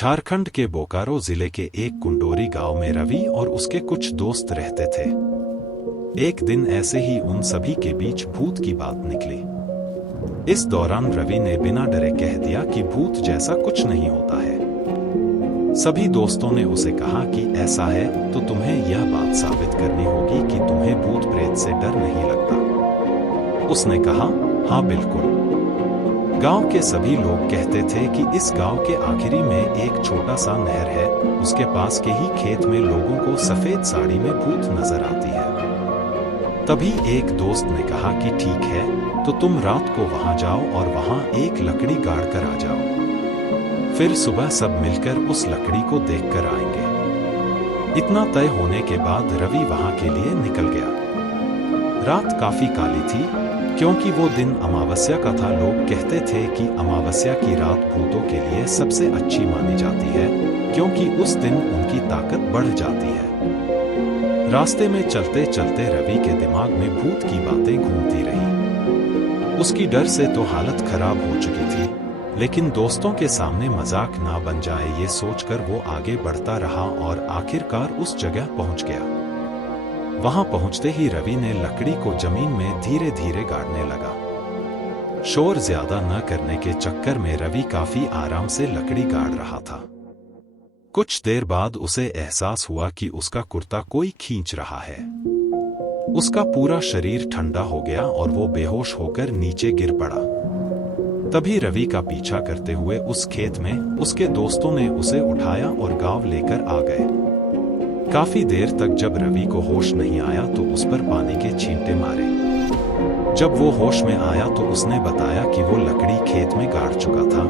झारखंड के बोकारो जिले के एक कुंडोरी गांव में रवि और उसके कुछ दोस्त रहते थे। एक दिन ऐसे ही उन सभी के बीच भूत की बात निकली। इस दौरान रवि ने बिना डरे कह दिया कि भूत जैसा कुछ नहीं होता है। सभी दोस्तों ने उसे कहा कि ऐसा है तो तुम्हें यह बात साबित करनी होगी कि तुम्हें भूत प्रेत से डर नहीं लगता। उसने कहा, हाँ बिल्कुल। गांव के सभी लोग कहते थे कि इस गांव के आखिरी में एक छोटा सा नहर है, उसके पास के ही खेत में लोगों को सफेद साड़ी में भूत नजर आती है। तभी एक दोस्त ने कहा कि ठीक है, तो तुम रात को वहां जाओ और वहां एक लकड़ी गाड़ कर आ जाओ। फिर सुबह सब मिलकर उस लकड़ी को देखकर आएंगे। इतना तय होने के बाद रवि वहां के लिए निकल गया। रात काफी काली थी, क्योंकि वो दिन अमावस्या का था। लोग कहते थे कि अमावस्या की रात भूतों के लिए सबसे अच्छी मानी जाती है, क्योंकि उस दिन उनकी ताकत बढ़ जाती है। रास्ते में चलते चलते रवि के दिमाग में भूत की बातें घूमती रही। उसकी डर से तो हालत खराब हो चुकी थी, लेकिन दोस्तों के सामने मजाक ना बन जाए ये सोचकर वो आगे बढ़ता रहा और आखिरकार उस जगह पहुंच गया। वहां पहुंचते ही रवि ने लकड़ी को जमीन में धीरे धीरे गाड़ने लगा। शोर ज्यादा न करने के चक्कर में रवि काफी आराम से लकड़ी गाड़ रहा था। कुछ देर बाद उसे एहसास हुआ कि उसका कुर्ता कोई खींच रहा है। उसका पूरा शरीर ठंडा हो गया और वो बेहोश होकर नीचे गिर पड़ा। तभी रवि का पीछा करते हुए उस खेत में उसके दोस्तों ने उसे उठाया और गांव लेकर आ गए। काफी देर तक जब रवि को होश नहीं आया तो उस पर पानी के छींटे मारे। जब वो होश में आया तो उसने बताया कि वो लकड़ी खेत में गाड़ चुका था,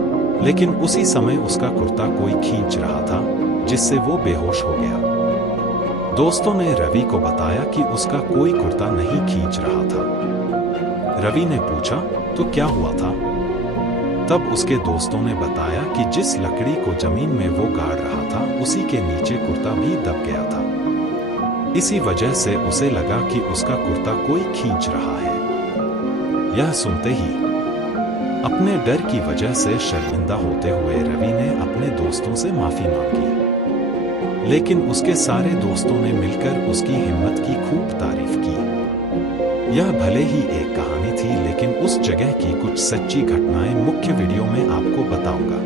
लेकिन उसी समय उसका कुर्ता कोई खींच रहा था, जिससे वो बेहोश हो गया। दोस्तों ने रवि को बताया कि उसका कोई कुर्ता नहीं खींच रहा था। रवि ने पूछा, तो क्या हुआ था? तब उसके दोस्तों ने बताया कि जिस लकड़ी को जमीन में वो गाड़ रहा था, उसी के नीचे कुर्ता भी दब गया था। इसी वजह से उसे लगा कि उसका कुर्ता कोई खींच रहा है। यह सुनते ही अपने डर की वजह से शर्मिंदा होते हुए रवि ने अपने दोस्तों से माफी मांगी, लेकिन उसके सारे दोस्तों ने मिलकर उसकी हिम्मत की खूब तारीफ की। यह भले ही एक कहानी थी, लेकिन उस जगह की कुछ सच्ची घटनाएं मुख्य वीडियो में आपको बताऊंगा।